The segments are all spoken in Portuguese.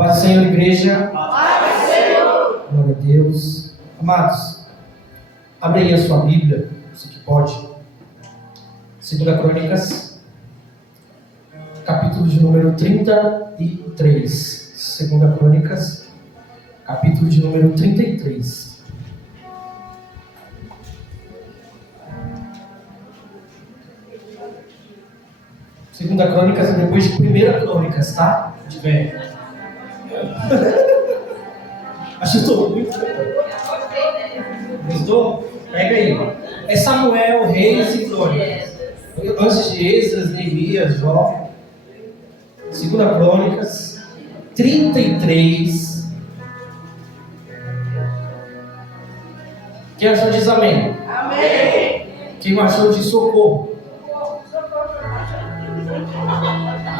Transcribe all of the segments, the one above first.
Paz do Senhor, igreja. Paz do Senhor. Glória a Deus. Amados, abre aí a sua Bíblia, você que pode. 2 Crônicas, capítulo de número 33. 2 Crônicas, capítulo de número 33. Segunda Crônicas é depois de Primeira Crônicas, tá? De velho. Ajudou muito. Gostou? Pega aí. É Samuel, Reis e Crônicas. Antes de Esdras, Neemias, Jó. Segunda Crônicas 33. Quem achou diz amém? Amém. Quem achou diz socorro?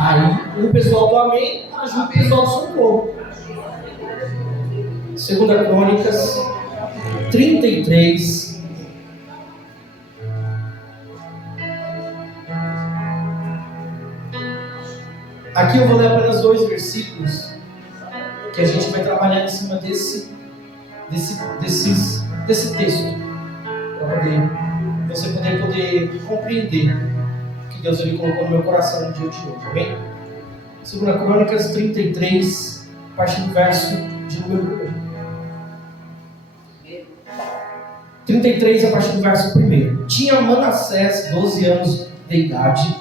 Aí o pessoal do amém ajuda o pessoal do socorro. Segunda Crônicas 33. Aqui eu vou ler apenas 2 versículos que a gente vai trabalhar em cima desse texto, para você poder compreender o que Deus ele colocou no meu coração no dia de hoje, amém? 2 Crônicas 33, a partir do verso de número 1. 33, a partir do verso 1. Tinha Manassés 12 anos de idade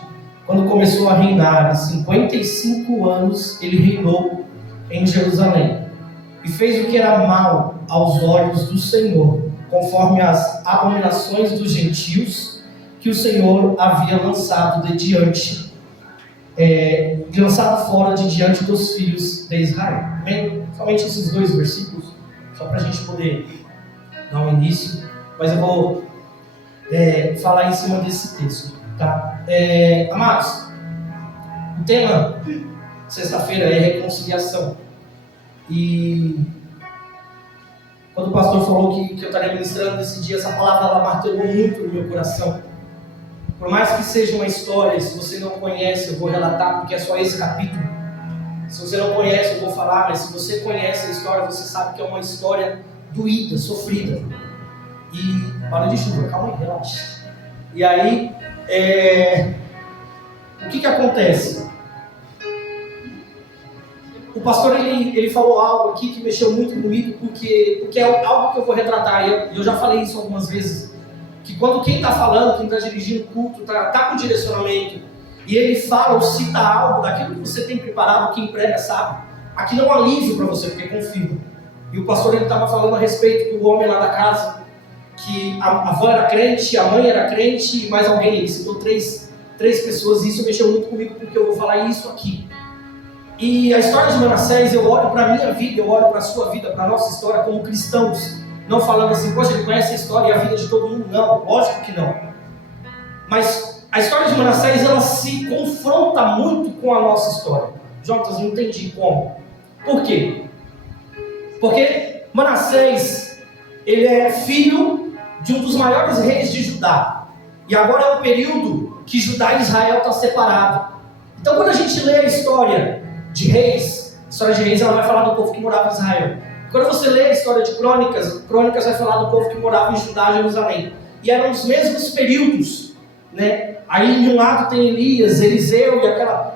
quando começou a reinar, e 55 anos ele reinou em Jerusalém. E fez o que era mal aos olhos do Senhor, conforme as abominações dos gentios que o Senhor havia lançado lançado fora de diante dos filhos de Israel. Amém? Somente esses 2 versículos, só para a gente poder dar um início, mas eu vou falar em cima desse texto, tá? Amados, o tema sexta-feira é reconciliação. E quando o pastor falou que eu estaria ministrando nesse dia, essa palavra ela martelou muito no meu coração. Por mais que seja uma história, se você não conhece, eu vou relatar, porque é só esse capítulo. Se você não conhece, eu vou falar, mas se você conhece a história, você sabe que é uma história doída, sofrida. E para de chuva, calma aí, relaxa. E aí, o que acontece? O pastor ele falou algo aqui que mexeu muito comigo, porque é algo que eu vou retratar, e eu já falei isso algumas vezes, que quando quem está falando, quem está dirigindo o culto, está com direcionamento, e ele fala ou cita algo daquilo que você tem preparado, quem prega sabe, aquilo é um alívio para você, porque confirma. E o pastor ele estava falando a respeito do homem lá da casa, que a avó era crente, a mãe era crente, e mais alguém, ele citou três pessoas, e isso mexeu muito comigo, porque eu vou falar isso aqui. E a história de Manassés, eu olho para a minha vida, eu olho para a sua vida, para a nossa história como cristãos, não falando assim, poxa, ele conhece a história e a vida de todo mundo, não, lógico que não. Mas a história de Manassés, ela se confronta muito com a nossa história. Jonas, não entendi como. Por quê? Porque Manassés, ele é filho de um dos maiores reis de Judá. E agora é um período que Judá e Israel estão separados. Então quando a gente lê a história de Reis, a história de Reis ela vai falar do povo que morava em Israel. Quando você lê a história de Crônicas, Crônicas vai falar do povo que morava em Judá e Jerusalém. E eram os mesmos períodos, né? Aí de um lado tem Elias, Eliseu e aquela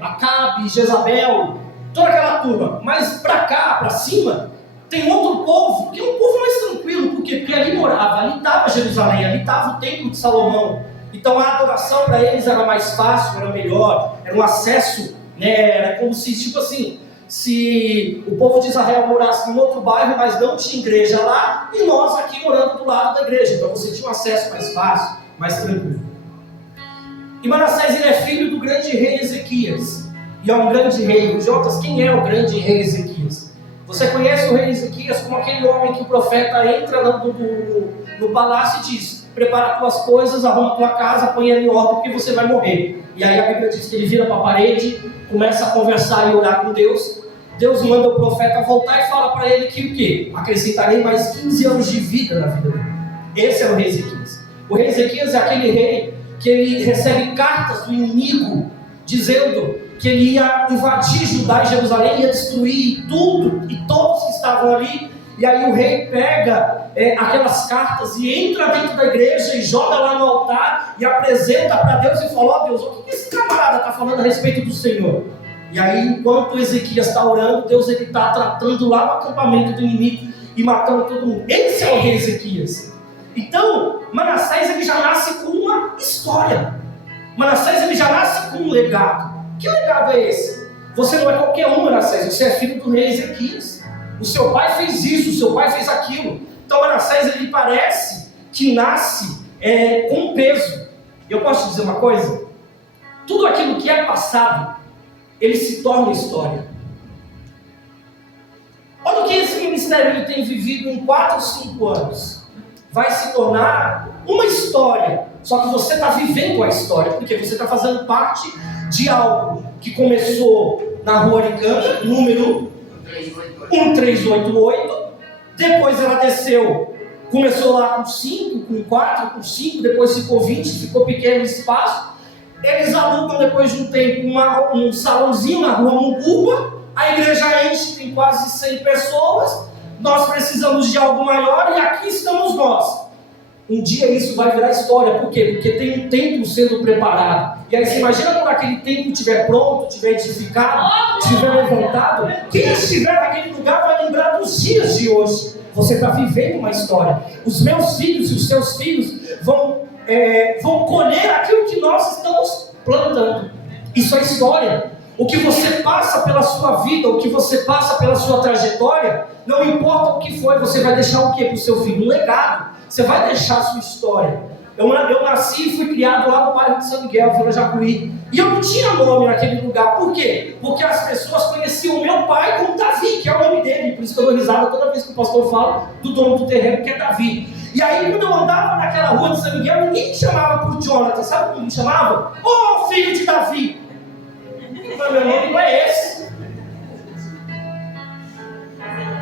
Acabe, Jezabel, toda aquela turma. Mas para cá, para cima, tem outro povo, que é um povo mais tranquilo, porque ali morava, ali estava Jerusalém, ali estava o templo de Salomão. Então a adoração para eles era mais fácil, era melhor, era um acesso, né? Era como se, tipo assim, se o povo de Israel morasse em outro bairro, mas não tinha igreja lá, e nós aqui morando do lado da igreja. Então você tinha um acesso mais fácil, mais tranquilo. E Manassés ele é filho do grande rei Ezequias. E é um grande rei. Jonas, quem é o grande rei Ezequias? Você conhece o rei Ezequias como aquele homem que o profeta entra no palácio e diz: prepara tuas coisas, arruma tua casa, põe ela em ordem, porque você vai morrer. E aí a Bíblia diz que ele vira para a parede, começa a conversar e orar com Deus. Deus manda o profeta voltar e fala para ele que o quê? Acrescentarei mais 15 anos de vida na vida dele. Esse é o rei Ezequias. O rei Ezequias é aquele rei que ele recebe cartas do inimigo dizendo que ele ia invadir Judá e Jerusalém, ia destruir tudo e todos que estavam ali. E aí o rei pega aquelas cartas e entra dentro da igreja e joga lá no altar e apresenta para Deus e fala: ó Deus, o que esse camarada está falando a respeito do Senhor? E aí, enquanto Ezequias está orando, Deus está tratando lá no acampamento do inimigo e matando todo mundo. Esse é o rei Ezequias. Então, Manassés ele já nasce com uma história. Manassés ele já nasce com um legado. Que legado é esse? Você não é qualquer um, Manassés, você é filho do rei Ezequias. O seu pai fez isso, o seu pai fez aquilo. Então Manassés ele parece que nasce com peso. Eu posso te dizer uma coisa? Tudo aquilo que é passado, ele se torna história. Olha o que esse ministério ele tem vivido em 4 ou 5 anos. Vai se tornar uma história. Só que você está vivendo a história, porque você está fazendo parte de algo que começou na Rua Aricana, número 1388. Depois ela desceu, começou lá com 5, com 4, com 5, depois ficou 20, ficou pequeno o espaço. Eles alugam depois de um tempo um salãozinho na Rua Mumbuba. A igreja enche, tem quase 100 pessoas. Nós precisamos de algo maior e aqui estamos nós. Um dia isso vai virar história. Por quê? Porque tem um templo sendo preparado. E aí você imagina quando aquele templo estiver pronto, estiver edificado, estiver levantado. Quem estiver naquele lugar vai lembrar dos dias de hoje. Você está vivendo uma história. Os meus filhos e os seus filhos vão colher aquilo que nós estamos plantando. Isso é história. O que você passa pela sua vida, o que você passa pela sua trajetória, não importa o que foi, você vai deixar o que para o seu filho? Um legado. Você vai deixar a sua história. Eu nasci e fui criado lá no bairro de São Miguel, Vila Jacuí. E eu não tinha nome naquele lugar. Por quê? Porque as pessoas conheciam o meu pai como Davi, que é o nome dele. Por isso que eu dou risada toda vez que o pastor fala do dono do terreno, que é Davi. E aí, quando eu andava naquela rua de São Miguel, ninguém me chamava por Jonathan. Sabe como me chamava? Ô, filho de Davi! Mas meu nome não é esse.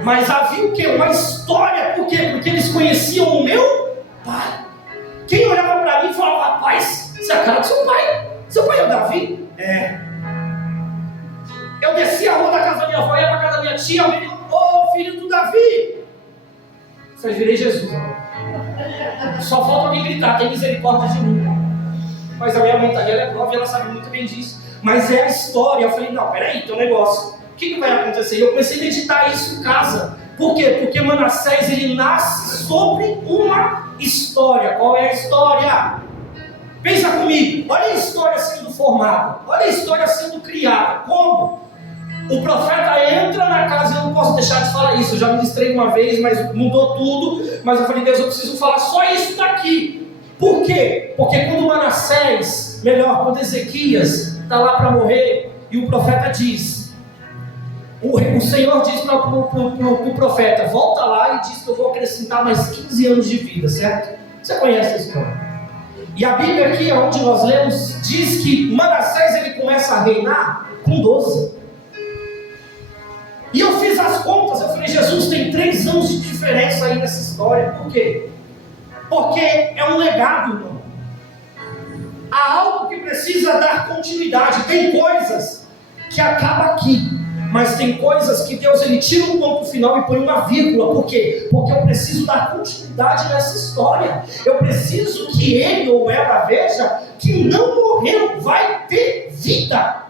Mas havia o quê? Uma história. Por quê? Porque eles conheciam o meu pai. Quem olhava para mim e falava: rapaz, você é a cara do seu pai. Seu pai é o Davi? É. Eu desci a rua da casa da minha avó, ia para a casa da minha tia, alguém falou: ô, filho do Davi. Vocês virei Jesus. Só falta alguém gritar: tem misericórdia de mim. Mas a minha mãe tá ali, ela é prova e ela sabe muito bem disso. Mas é a história. Eu falei: não, peraí, tem um negócio. O que vai acontecer? E eu comecei a meditar isso em casa. Por quê? Porque Manassés ele nasce sobre uma história. Qual é a história? Pensa comigo. Olha a história sendo formada. Olha a história sendo criada. Como? O profeta entra na casa. Eu não posso deixar de falar isso. Eu já ministrei uma vez, mas mudou tudo. Mas eu falei: Deus, eu preciso falar só isso daqui. Por quê? Porque quando Manassés, quando Ezequias está lá para morrer, e o profeta diz, o Senhor diz para o profeta: volta lá e diz que eu vou acrescentar mais 15 anos de vida, certo? Você conhece a história. E a Bíblia aqui, onde nós lemos, diz que Manassés ele começa a reinar com 12. E eu fiz as contas, eu falei: Jesus, tem 3 anos de diferença aí nessa história. Por quê? Porque é um legado, irmão. Há algo que precisa dar continuidade. Tem coisas que acabam aqui, mas tem coisas que Deus ele tira um ponto final e põe uma vírgula. Por quê? Porque eu preciso dar continuidade nessa história. Eu preciso que ele ou ela veja que não morreu, vai ter vida.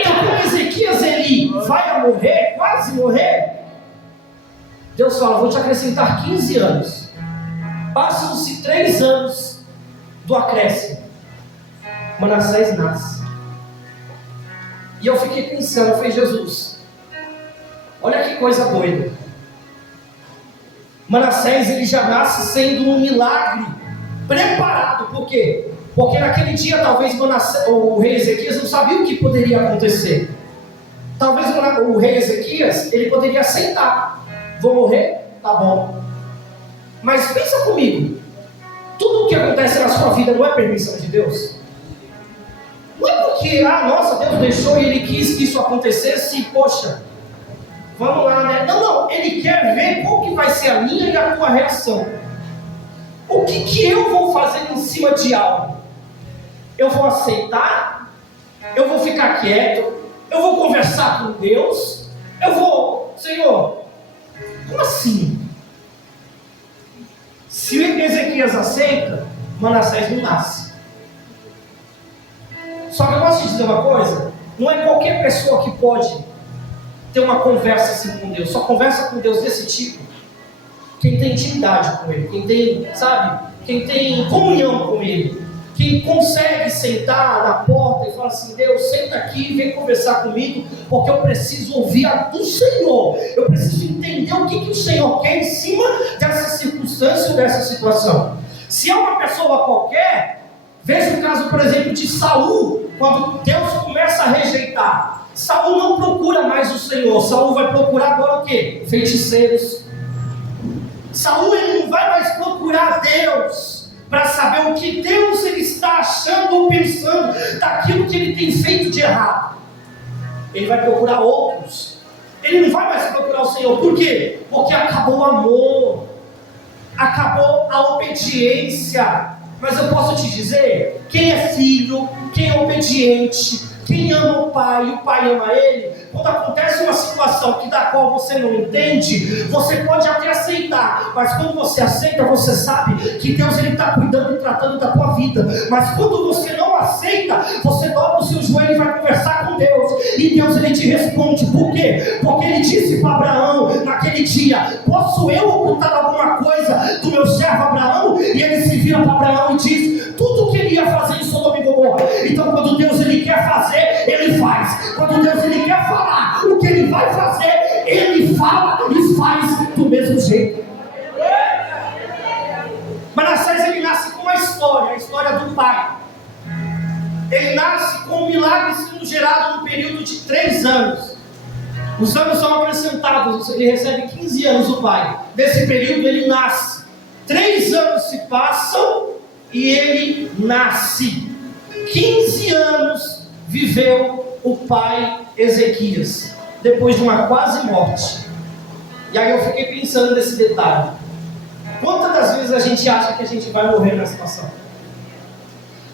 Então, quando Ezequias ele vai morrer, quase morrer, Deus fala: vou te acrescentar 15 anos. Passam-se 3 anos do acréscimo. Manassés nasce. E eu fiquei pensando, eu falei: Jesus, olha que coisa doida. Manassés ele já nasce sendo um milagre preparado. Por quê? Porque naquele dia talvez o rei Ezequias não sabia o que poderia acontecer. Talvez o rei Ezequias ele poderia aceitar: vou morrer? Tá bom. Mas pensa comigo, tudo o que acontece na sua vida não é permissão de Deus? Não é porque, nossa, Deus deixou e Ele quis que isso acontecesse, poxa, vamos lá, né? Não, Ele quer ver qual que vai ser a minha e a tua reação. O que eu vou fazer em cima de algo? Eu vou aceitar Eu vou ficar quieto, eu vou conversar com Deus, eu vou, Senhor, como assim? Se Ezequias aceita, Manassés não nasce. Só que eu posso te dizer uma coisa, não é qualquer pessoa que pode ter uma conversa assim com Deus, só conversa com Deus desse tipo quem tem intimidade com Ele, quem tem, sabe, quem tem comunhão com Ele, quem consegue sentar na porta e falar assim: Deus, senta aqui e vem conversar comigo, porque eu preciso ouvir do Senhor, eu preciso entender o que o Senhor quer em cima dessa circunstância ou dessa situação. Se é uma pessoa qualquer, veja o caso, por exemplo, de Saul, quando Deus começa a rejeitar. Saul não procura mais o Senhor, Saul vai procurar agora o quê? Feiticeiros. Saul ele não vai mais procurar Deus para saber o que Deus ele está achando ou pensando daquilo que ele tem feito de errado. Ele vai procurar outros. Ele não vai mais procurar o Senhor. Por quê? Porque acabou o amor, acabou a obediência. Mas eu posso te dizer, quem é filho, quem é obediente, quem ama o pai e o pai ama ele, quando acontece uma situação da qual você não entende, você pode até aceitar, mas quando você aceita, você sabe que Deus está cuidando e tratando da tua vida. Mas quando você não aceita, você dobra o seu joelho e vai conversar com Deus, e Deus ele te responde. Por quê? Porque ele disse para Abraão naquele dia: posso eu ocultar alguma coisa do meu servo Abraão? E ele se vira para Abraão e diz tudo o que ele ia fazer em Sodoma e Gomorra. Então quando Deus ele quer fazer, ele faz. Quando Deus ele quer falar o que ele vai fazer, ele fala e faz do mesmo jeito. Manassés ele nasce com uma história, a história do pai. Ele nasce com um milagre sendo gerado no período de 3 anos. Os anos são acrescentados, ele recebe 15 anos o pai. Nesse período ele nasce. 3 anos se passam e ele nasce. 15 anos viveu o pai Ezequias, depois de uma quase morte. E aí eu fiquei pensando nesse detalhe. Quantas das vezes a gente acha que a gente vai morrer na situação?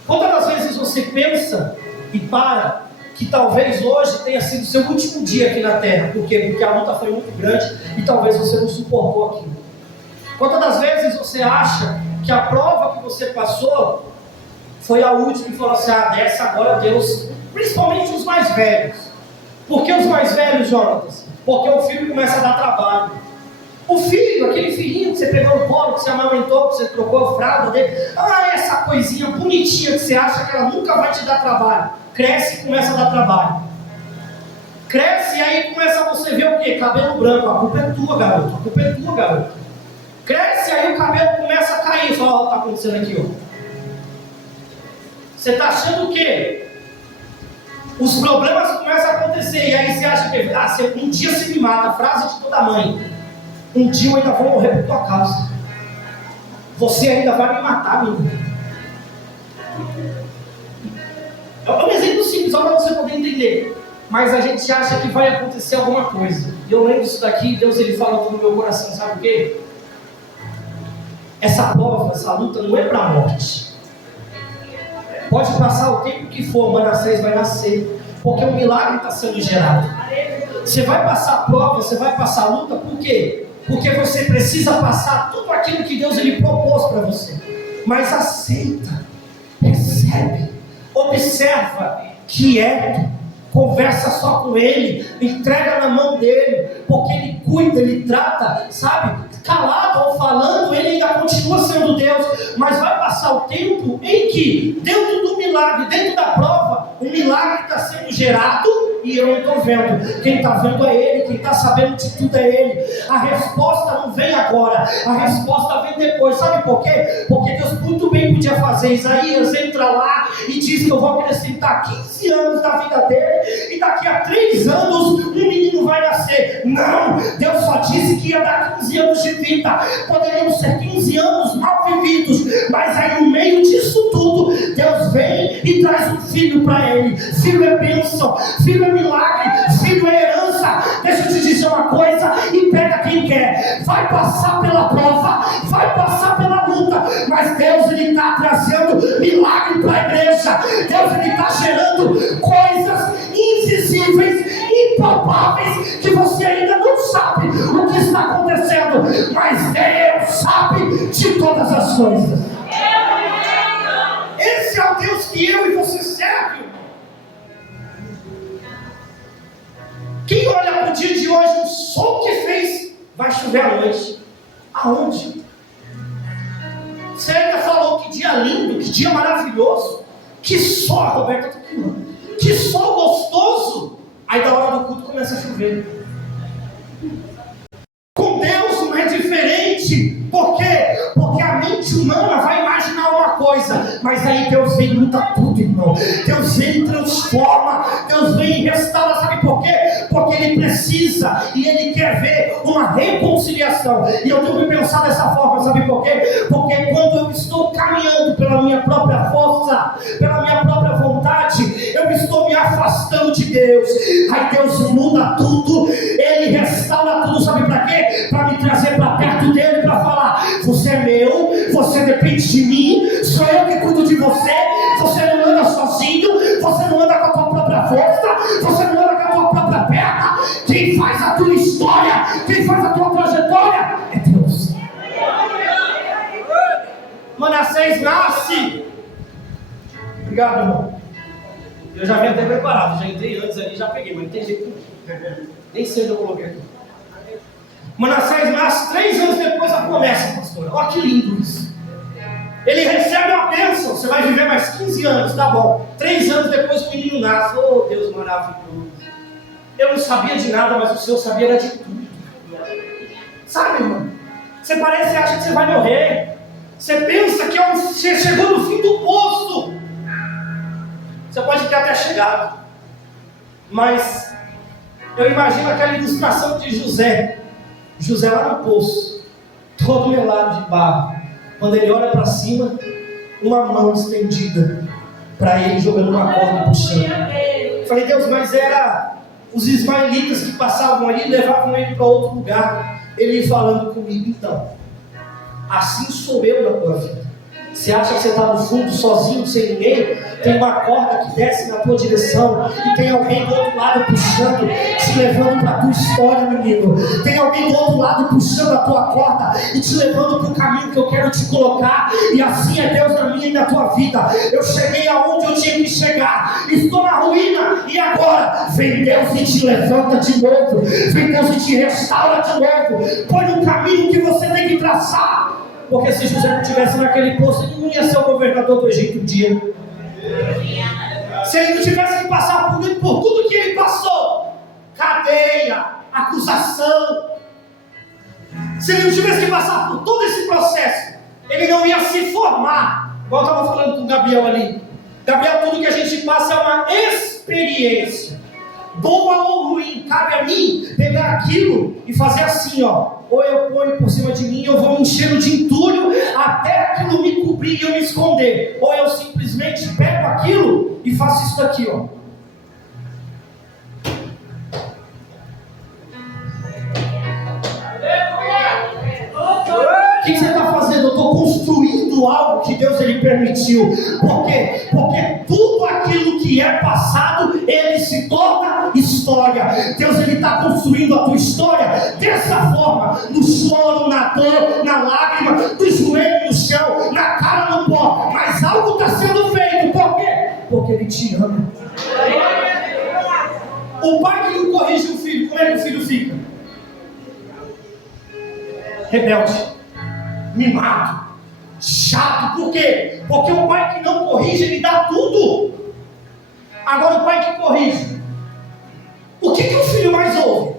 Quantas das vezes você pensa e para que talvez hoje tenha sido seu último dia aqui na terra? Por quê? Porque a luta foi muito grande e talvez você não suportou aquilo. Quantas das vezes você acha que a prova que você passou foi a última e falou assim: dessa agora Deus, principalmente os mais velhos. Por que os mais velhos, Jonatas? Porque o filho começa a dar trabalho. O filho, aquele filhinho que você pegou no colo, que você amamentou, que você trocou a fralda dele, essa coisinha bonitinha que você acha que ela nunca vai te dar trabalho, cresce e começa a dar trabalho. Cresce e aí começa você ver o quê? Cabelo branco. A culpa é tua, garoto. A culpa é tua, garoto. Cresce e aí o cabelo começa a cair. Fala, olha o que está acontecendo aqui, ó. Você está achando o quê? Os problemas começam a acontecer. E aí você acha que um dia se me mata. A frase de toda mãe: um dia eu ainda vou morrer por tua causa. Você ainda vai me matar, menino. É um exemplo simples, só para você poder entender. Mas a gente acha que vai acontecer alguma coisa. E eu lembro isso daqui, Deus ele fala no meu coração, sabe o quê? Essa prova, essa luta não é para a morte. Pode passar o tempo que for, Manassés vai nascer, porque um milagre está sendo gerado. Você vai passar a prova, você vai passar a luta, por quê? Porque você precisa passar tudo aquilo que Deus ele propôs para você. Mas aceita, recebe, observa, quieto, conversa só com Ele, entrega na mão dEle, porque Ele cuida, Ele trata, sabe? Calado ou falando, Ele ainda continua sendo Deus, mas vai passar o tempo em que, dentro do milagre, dentro da prova, o milagre está sendo gerado e eu não estou vendo. Quem está vendo é Ele, quem está sabendo de tudo é Ele. A resposta não vem agora, a resposta vem depois. Sabe por quê? Porque Deus muito bem podia fazer. Isaías entra lá e diz que eu vou acrescentar 15 anos da vida dele e daqui a 3 anos um menino vai nascer. Não, Deus só disse que ia dar 15 anos de vida. Poderiam ser 15 anos mal vividos, mas aí no meio disso tudo, Deus vem e traz um filho para ele. Filho é bênção, filho é milagre, filho é herança. Deixa eu te dizer uma coisa, e pega quem quer. Vai passar pela prova, vai passar pela luta, mas Deus ele está trazendo milagre para a igreja. Deus ele está gerando coisas impalpáveis que você ainda não sabe o que está acontecendo, mas Deus sabe de todas as coisas. Esse é o Deus que eu e você serve. Quem olha para o dia de hoje, o sol que fez, vai chover à noite. Aonde? Você ainda falou que dia lindo, que dia maravilhoso. Que sol, a Roberta está aqui, mano. Que sol gostoso. Aí da hora do culto começa a chover. Com Deus não é diferente. Por quê? Porque a mente humana vai imaginar uma coisa, mas aí Deus vem e muda tudo, irmão. Deus vem e transforma. Deus vem e restaura. Sabe por quê? Porque Ele precisa e Ele quer ver uma reconciliação. E eu tenho que pensar dessa forma, sabe por quê? Porque quando eu estou caminhando pela minha própria força, pela minha própria vontade, eu estou me afastando de Deus. Aí Deus muda tudo, Ele restaura tudo, sabe para quê? Para me trazer para perto dEle, para falar: você é meu, você depende de mim, sou eu que cuido de você. Você não anda sozinho, você não anda com a tua própria força, você não anda com a tua própria perna. Quem faz a tua história, quem faz a tua trajetória é Deus. Manassés nasce. Obrigado, irmão. Eu já vim até preparado, já entrei antes ali, já peguei, mas não tem jeito. Nem sei onde eu coloquei aqui. Manassés nasce 3 anos depois da promessa, pastor. Olha que lindo isso. Ele recebe uma bênção, você vai viver mais 15 anos, tá bom. 3 anos depois o menino nasce. Oh, Deus maravilhoso. Eu não sabia de nada, mas o Senhor sabia de tudo. Sabe, irmão? Você parece que acha que você vai morrer. Você pensa que você chegou no fim do poço. Você pode ter até chegado. Mas eu imagino aquela ilustração de José. José lá no poço, todo melado de barro. Quando ele olha para cima, uma mão estendida para ele, jogando uma corda e puxando. Falei: Deus, mas era os ismaelitas que passavam ali e levavam ele para outro lugar. Ele falando comigo: então, assim sou eu na tua vida. Você acha que você está no fundo sozinho, sem ninguém? Tem uma corda que desce na tua direção e tem alguém do outro lado puxando, te levando para a tua história, menino. Tem alguém do outro lado puxando a tua corda e te levando para o caminho que eu quero te colocar. E assim é Deus na minha e na tua vida. Eu cheguei aonde eu tinha que chegar, estou na ruína, e agora vem Deus e te levanta de novo. Vem Deus e te restaura de novo. Põe no caminho que você tem que traçar. Porque se José não estivesse naquele poço, ele não ia ser o governador do Egito um dia. Se ele não tivesse que passar por tudo que ele passou, cadeia, acusação, se ele não tivesse que passar por todo esse processo, ele não ia se formar. Igual eu estava falando com o Gabriel ali. Gabriel, tudo que a gente passa é uma experiência. Boa ou ruim, cabe a mim pegar aquilo e fazer assim, ó. Ou eu ponho por cima de mim, eu vou me enchendo de entulho até aquilo me cobrir e eu me esconder. Ou eu simplesmente pego aquilo e faço isso daqui, ó. O que você está fazendo? Eu estou construindo algo que Deus ele permitiu. Por quê? Porque tudo aquilo que é passado, ele se torna história. Deus ele está construindo a tua história dessa forma: no choro, na dor, na lágrima, no joelho no chão, na cara no pó. Mas algo está sendo feito. Por quê? Porque ele te ama. O pai que não corrige o filho, como é que o filho fica? Rebelde, mimado, chato. Por quê? Porque o pai que não corrige, ele dá tudo. Agora o pai que corrige, o que o filho mais ouve?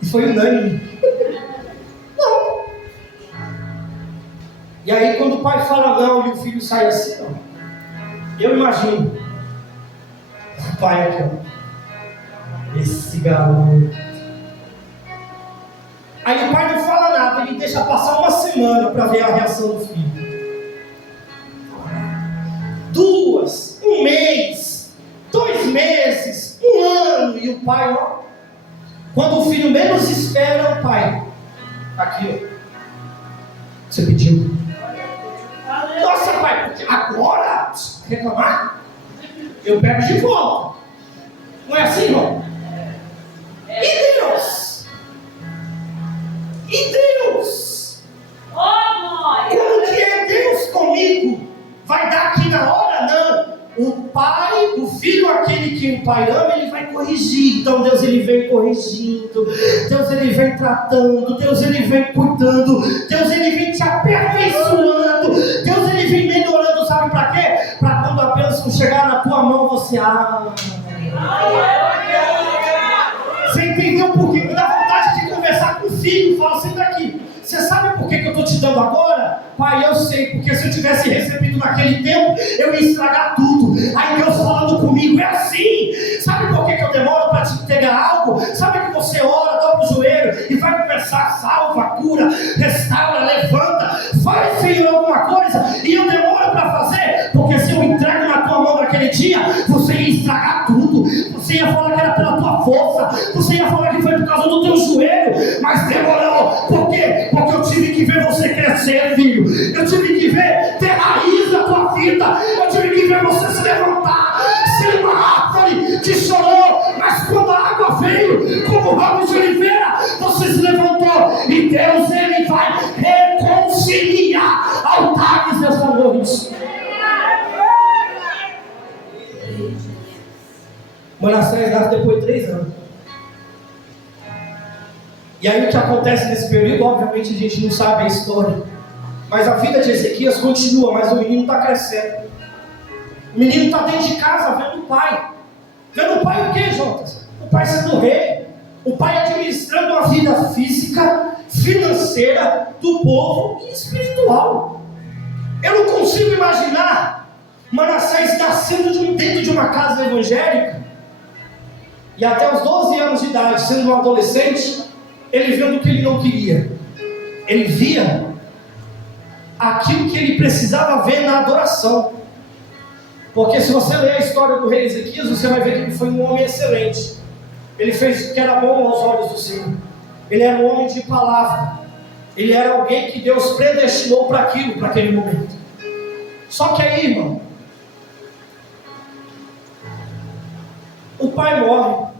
E foi unânime. Não. E aí quando o pai fala não e o filho sai assim, não. Eu imagino o pai aqui, ó. Esse garoto. Aí o pai não fala nada, ele deixa passar uma semana para ver a reação do filho. 2, 1 mês, 2 meses, 1 ano, e o pai, ó. Quando o filho menos espera, o pai, aqui, ó. Você pediu. Nossa, pai, agora reclamar? Eu pego de volta. Não é assim, irmão? E Deus? E Deus? Como que é Deus comigo? Vai dar aqui na hora? Não. O pai, o filho, aquele que o pai ama, ele vai corrigir. Então Deus, ele vem corrigindo. Deus, ele vem tratando. Deus, ele vem cuidando. Deus, ele vem te aperfeiçoando. Deus, ele vem melhorando. Sabe para quê? Para quando a bênção chegar na tua mão, você Você entendeu por quê? Me dá vontade de conversar com o filho. Fala assim daqui. Você sabe por que eu estou te dando agora? Pai, eu sei, porque se eu tivesse recebido naquele tempo, eu ia estragar tudo. Aí Deus falando comigo, é assim. Sabe por que eu demoro para te entregar algo? Sabe que você ora, dobra o joelho e vai conversar, salva, cura, restaura, levanta, faz, Senhor, alguma coisa, e eu demoro para fazer, porque se eu entrego na tua mão naquele dia, você ia estragar tudo. Você ia falar que era pela tua força, você ia falar que foi por causa do teu joelho, mas demorou. Por quê? Porque eu tive que ver você crescer, filho. Eu tive que ver ter raiz na tua vida. Eu tive que ver você se levantar, ser uma árvore que chorou, mas quando a água veio, como ramo de oliveira, você se levantou. E Deus, ele vai reconciliar altares nessa noite. Manassés nasce depois de 3 anos. E aí o que acontece nesse período, obviamente a gente não sabe a história, mas a vida de Ezequias continua, mas o menino está crescendo. O menino está dentro de casa vendo o pai. Vendo o pai o quê, Jonas? O pai sendo rei. O pai administrando a vida física, financeira do povo e espiritual. Eu não consigo imaginar Manassés nascendo dentro de uma casa evangélica e até os 12 anos de idade, sendo um adolescente, ele vendo o que ele não queria. Ele via aquilo que ele precisava ver na adoração. Porque se você ler a história do rei Ezequias, você vai ver que ele foi um homem excelente. Ele fez o que era bom aos olhos do Senhor. Ele era um homem de palavra. Ele era alguém que Deus predestinou para aquilo, para aquele momento. Só que aí, irmão, o pai morre.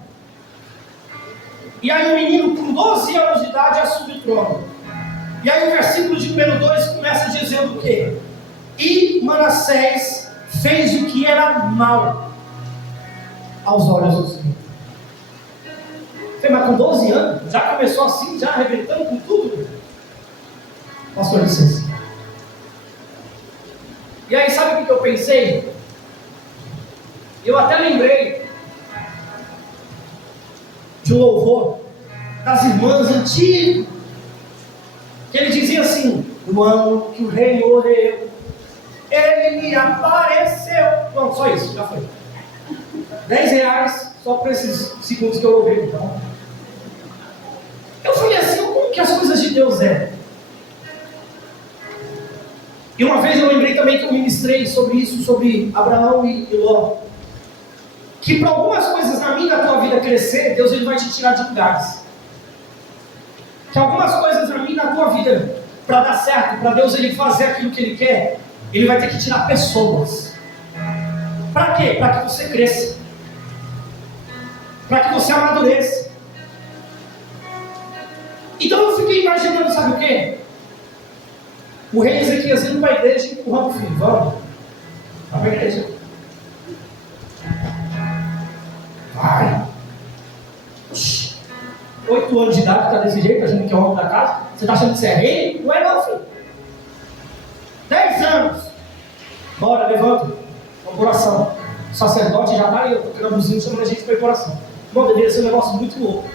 E aí o menino com 12 anos de idade assume o trono. E aí o versículo de número 2 começa dizendo o quê? E Manassés fez o que era mal aos olhos do Senhor. Mas com 12 anos, já começou assim, já arrebentando com tudo? Pastor, licença. E aí sabe o que eu pensei? Eu até lembrei de um louvor das irmãs antigas, que ele dizia assim: o ano que o rei morreu, ele me apareceu. Não, só isso, já foi. R$10 só por esses segundos que eu ouvi. Então, eu falei assim: como que as coisas de Deus é? E uma vez eu lembrei também que eu ministrei sobre isso, sobre Abraão e Ló, que para algumas coisas na minha e na tua vida crescer, Deus ele vai te tirar de lugares. Que algumas coisas na minha e na tua vida, para dar certo, para Deus ele fazer aquilo que ele quer, ele vai ter que tirar pessoas. Para quê? Para que você cresça, para que você amadureça. Então eu fiquei imaginando, sabe o quê? O rei Ezequias indo para a igreja e empurrando o filho: vamos para a igreja. Vai. 8 anos de idade, está desse jeito, achando que é o homem da casa. Você está achando que você é rei? Não é não, filho. 10 anos. Bora, levanta. Vamos para oração. O sacerdote já está aí, eu tocando a buzina, chamando a gente para ir para oração. Bom, deveria ser um negócio muito louco.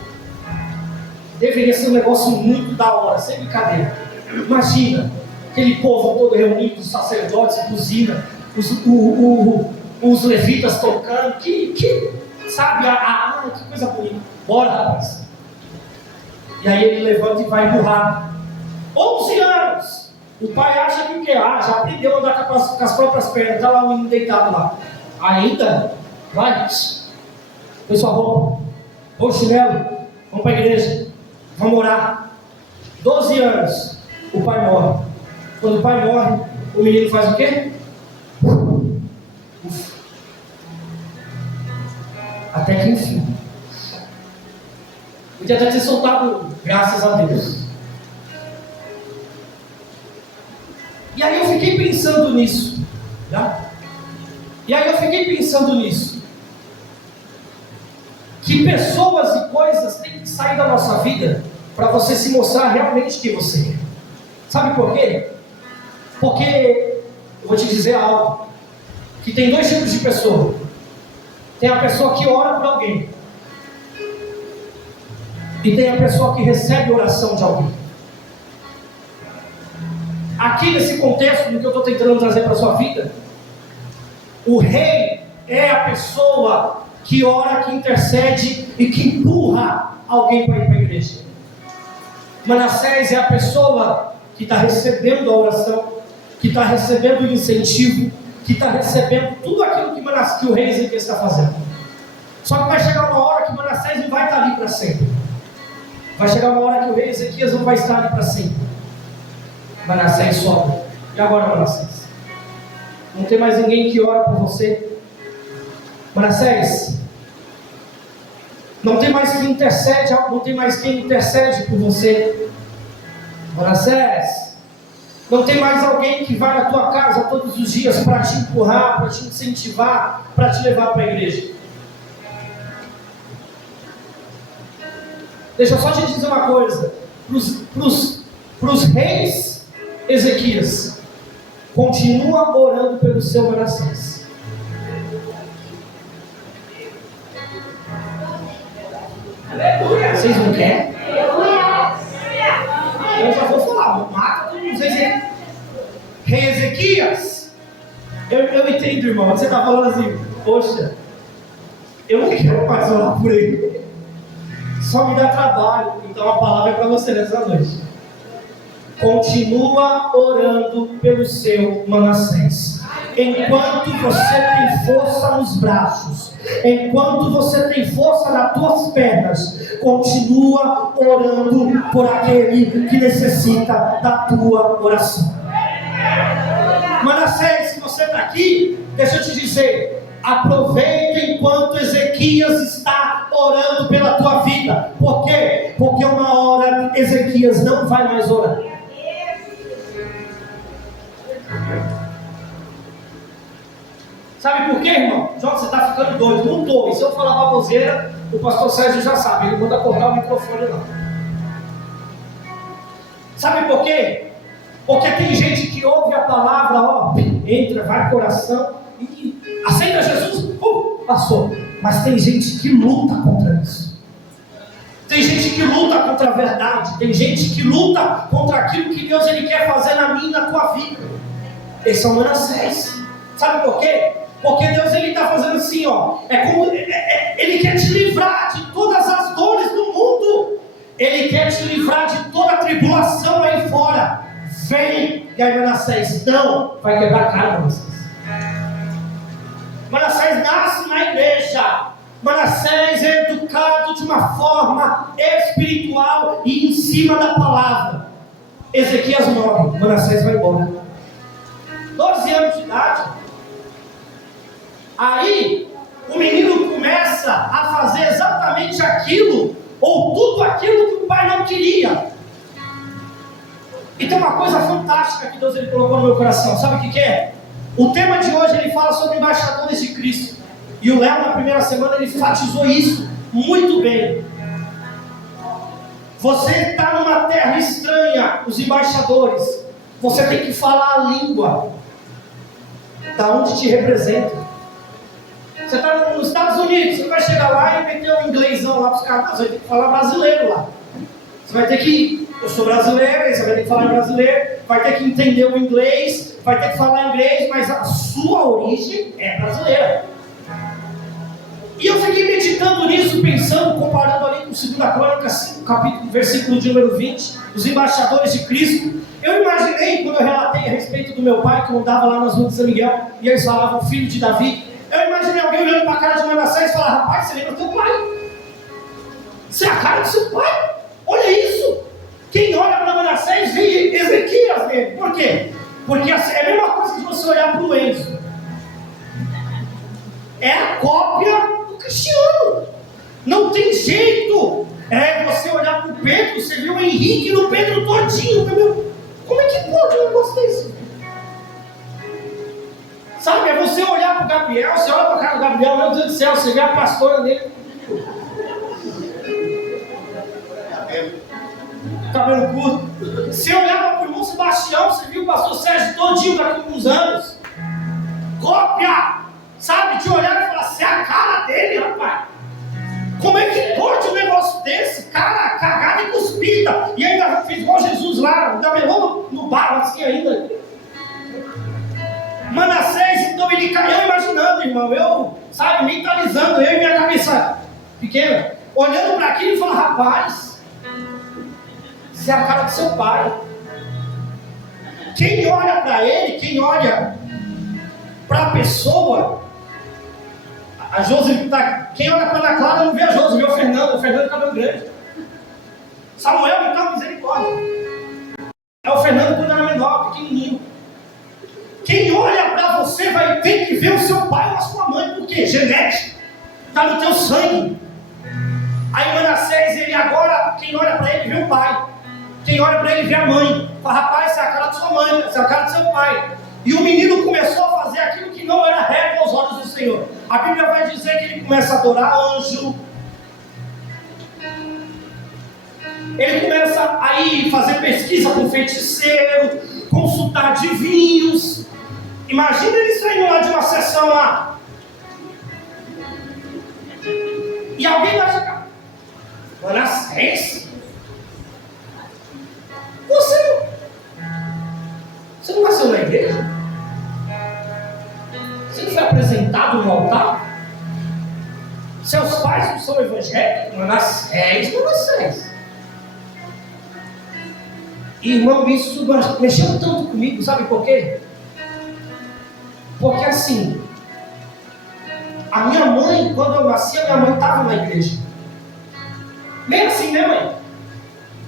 Deveria ser um negócio muito da hora, sem brincadeira. Imagina, aquele povo todo reunido, os sacerdotes, buzina, os levitas tocando, sabe, que coisa bonita. Bora, rapaz. E aí ele levanta e vai empurrar. 11 anos. O pai acha que o quê? Já aprendeu a andar com as próprias pernas. Está lá o menino deitado lá. Ainda? Vai. Põe sua roupa. Põe o chinelo. Vamos para a igreja. Vamos orar. 12 anos. O pai morre. Quando o pai morre, o menino faz o quê? Até que enfim. Podia até ter soltado, graças a Deus. E aí eu fiquei pensando nisso. Tá? Que pessoas e coisas têm que sair da nossa vida para você se mostrar realmente quem você é. Sabe por quê? Porque eu vou te dizer algo. Que tem dois tipos de pessoa. Tem a pessoa que ora por alguém. E tem a pessoa que recebe oração de alguém. Aqui nesse contexto, no que eu estou tentando trazer para a sua vida, o rei é a pessoa que ora, que intercede e que empurra alguém para ir para a igreja. Manassés é a pessoa que está recebendo a oração, que está recebendo o incentivo, que está recebendo tudo aquilo que o rei Ezequias está fazendo. Só que vai chegar uma hora que Manassés não vai estar ali para sempre. Vai chegar uma hora que o rei Ezequias não vai estar ali para sempre. Manassés sobe. E agora, Manassés? Não tem mais ninguém que ora por você. Manassés, não tem mais quem intercede, por você. Manassés, não tem mais alguém que vai na tua casa todos os dias para te empurrar, para te incentivar, para te levar para a igreja. Deixa eu só te dizer uma coisa. Para os reis, Ezequias continua orando pelo seu Manassés. Vocês não querem? Eu já vou falar, mata todos os reis. Rei Ezequias, eu entendo, irmão. Você está falando assim, poxa, eu não quero mais orar por ele. Só me dá trabalho. Então a palavra é para você nessa noite. Continua orando pelo seu Manassés. Enquanto você tem força nos braços, enquanto você tem força nas tuas pernas, continua orando por aquele que necessita da tua oração. Manassés, se você está aqui, deixa eu te dizer, aproveita enquanto Ezequias está orando pela tua vida. Por quê? Porque uma hora Ezequias não vai mais orar. Sabe por quê, irmão? João, você está ficando doido. Não estou. E se eu falar baboseira, o pastor Sérgio já sabe. Ele manda cortar o microfone lá. Sabe por quê? Porque tem gente que ouve a palavra, entra, vai pro coração e aceita Jesus, passou. Mas tem gente que luta contra isso. Tem gente que luta contra a verdade. Tem gente que luta contra aquilo que Deus ele quer fazer na minha e na tua vida. Esse é o Manassés. Sabe por quê? Porque Deus ele está fazendo assim, ele quer te livrar de todas as dores do mundo. Ele quer te livrar de toda a tribulação aí fora. Vem, e aí Manassés, não, vai quebrar a cara, Manassés. Manassés nasce na igreja. Manassés é educado de uma forma espiritual e em cima da palavra. Ezequias morre, Manassés vai embora. 12 anos de idade. Aí, o menino começa a fazer exatamente aquilo, ou tudo aquilo que o pai não queria. E tem uma coisa fantástica que Deus ele colocou no meu coração. Sabe o que é? O tema de hoje ele fala sobre embaixadores de Cristo. E o Léo na primeira semana ele enfatizou isso muito bem. Você está numa terra estranha, os embaixadores. Você tem que falar a língua da onde te representa. Você está nos Estados Unidos, você vai chegar lá e meter um inglêsão lá para os caras. Você vai ter que falar brasileiro lá. Você vai ter que, eu sou brasileiro, você vai ter que falar brasileiro, vai ter que entender o inglês, vai ter que falar inglês, mas a sua origem é brasileira. E eu fiquei meditando nisso, pensando, comparando ali com 2 Crônicas 5, capítulo, versículo de número 20, os embaixadores de Cristo. Eu imaginei, quando eu relatei a respeito do meu pai, que andava lá nas ruas de São Miguel, e eles falavam, filho de Davi. Eu imaginei alguém olhando para a cara de Manassés e falar, rapaz, você lembra do teu pai? Você é a cara do seu pai? Olha isso! Quem olha para Manassés vê Ezequias nele. Por quê? Porque é a mesma coisa que você olhar para o Enzo. É a cópia do Cristiano. tem jeito. Você olhar para o Pedro, você viu o Henrique no Pedro todinho. Como é que pode um negócio desse? Sabe, é você olhar para o Gabriel, você olha para a cara do Gabriel, meu Deus do céu, você vê a pastora dele. Cabelo curto. Você olhava para o irmão Sebastião, você viu o pastor Sérgio todinho daqui a uns anos. Cópia! Sabe, te olhar e falar, você é a cara dele, rapaz. Como é que pode um negócio desse? Cara, cagada e cuspida. E ainda fez igual Jesus lá, ainda melou no barro assim ainda. Manassés, então ele caiu imaginando, irmão. Mentalizando, eu e minha cabeça pequena, olhando para aquilo e falando, rapaz, você é a cara do seu pai. Quem olha para ele, quem olha para a pessoa, a Josi tá, quem olha para a Ana Clara não vê a Josi, vê o Fernando é cabelo grande. Samuel, então, misericórdia. É o Fernando quando era menor, pequenininho. Quem olha para você vai ter que ver o seu pai ou a sua mãe, porque genética está no teu sangue. Aí Manassés, ele agora, quem olha para ele vê o pai, quem olha para ele vê a mãe. Fala, rapaz, essa é a cara de sua mãe, essa é a cara do seu pai. E o menino começou a fazer aquilo que não era reto aos olhos do Senhor. A Bíblia vai dizer que ele começa a adorar anjo. Ele começa a ir fazer pesquisa com feiticeiro, consultar adivinhos. Imagina ele saindo lá de uma sessão lá. E alguém vai chegar. Manassés? Você não nasceu na igreja? Você não foi apresentado no altar? Seus pais não são evangélicos? Manassés. Irmão, isso mexeu tanto comigo, sabe por quê? Porque assim, a minha mãe, quando eu nasci, a minha mãe estava na igreja. Meio assim, né, mãe?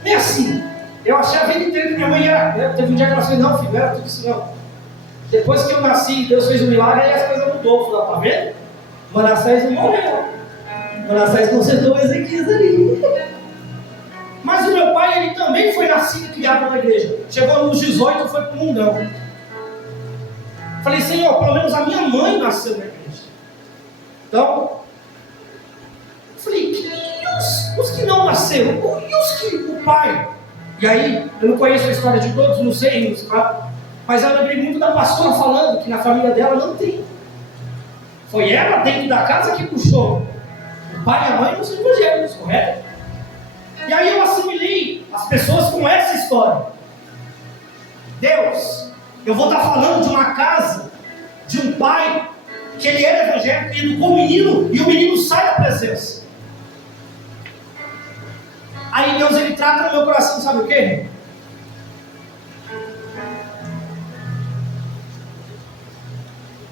Meio assim. Eu achei a vida inteira que minha mãe era. Teve um dia que ela falou, não, filho, não era tudo isso não. Depois que eu nasci, Deus fez um milagre, aí as coisas mudou. Falei, tá vendo? Manassés não morreu. Manassés consertou o Ezequias ali. Mas o meu pai, ele também foi nascido e criado na igreja. Chegou nos 18 e foi para o mundão. Falei, Senhor, pelo menos a minha mãe nasceu na igreja. Então, falei, e os que não nasceram? E os que o pai? E aí, eu não conheço a história de todos, não sei, mas eu lembrei muito da pastora falando que na família dela não tem. Foi ela dentro da casa que puxou. O pai e a mãe não são evangélicos, correto? E aí eu assimilei as pessoas com essa história. Deus, eu vou estar falando de uma casa, de um pai, que ele era evangélico, e educou o menino, e o menino sai da presença. Aí Deus, ele trata no meu coração, sabe o quê?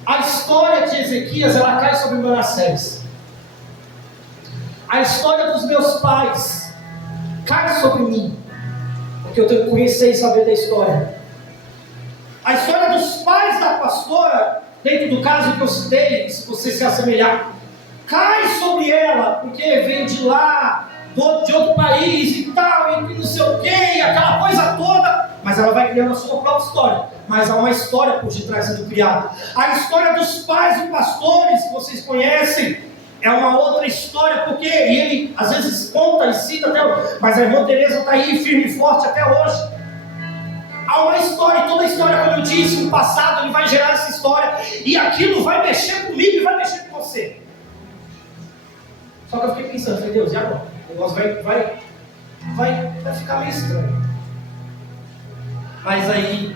A história de Ezequias, ela cai sobre Manassés. A história dos meus pais cai sobre mim, porque eu tenho que conhecer e saber da história. A história dos pais da pastora, dentro do caso que eu citei, se você se assemelhar, cai sobre ela, porque vem de lá, de outro país e tal, e não sei o que, e aquela coisa toda, mas ela vai criando a sua própria história. Mas há uma história por detrás sendo criada. A história dos pais e pastores, que vocês conhecem, é uma outra história, porque ele às vezes conta e cita até hoje, mas a irmã Teresa está aí firme e forte até hoje. Há uma história, e toda a história, como eu disse, no passado, ele vai gerar essa história, e aquilo vai mexer comigo e vai mexer com você. Só que eu fiquei pensando, falei, Deus, e agora? O negócio vai ficar meio estranho. Mas aí,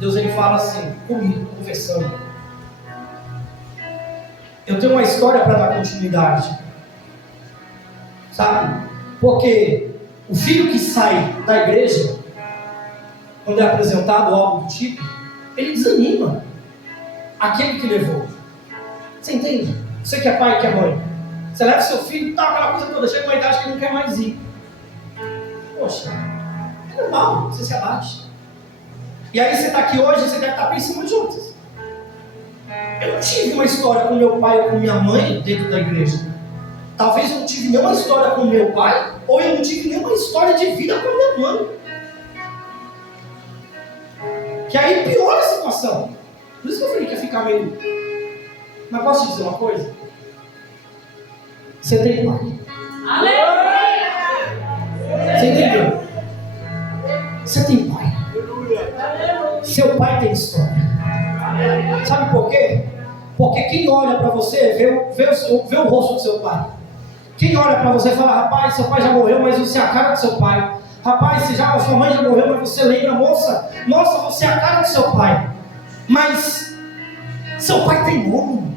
Deus ele fala assim, comigo, conversando. Eu tenho uma história para dar continuidade. Sabe? Porque o filho que sai da igreja, quando é apresentado algo do tipo, ele desanima aquele que levou. Você entende? Você que é pai e que é mãe, você leva seu filho, tá, aquela coisa toda, chega uma idade que ele não quer mais ir. Poxa, é normal, você se abate. E aí você está aqui hoje, você deve estar pensando juntos. Eu não tive uma história com meu pai ou com minha mãe dentro da igreja. Talvez eu não tive nenhuma história com meu pai, ou eu não tive nenhuma história de vida com minha mãe. Que aí piora a situação. Por isso que eu falei que ia ficar meio... Mas posso te dizer uma coisa? Você tem pai. Aleluia! Você entendeu? Você tem pai. Seu pai tem história. Sabe por quê? Porque quem olha para você vê o rosto do seu pai. Quem olha para você e fala, rapaz, seu pai já morreu, mas você é a cara do seu pai. Rapaz, sua mãe já morreu, mas você lembra, moça, nossa, você é a cara do seu pai. Mas seu pai tem nome.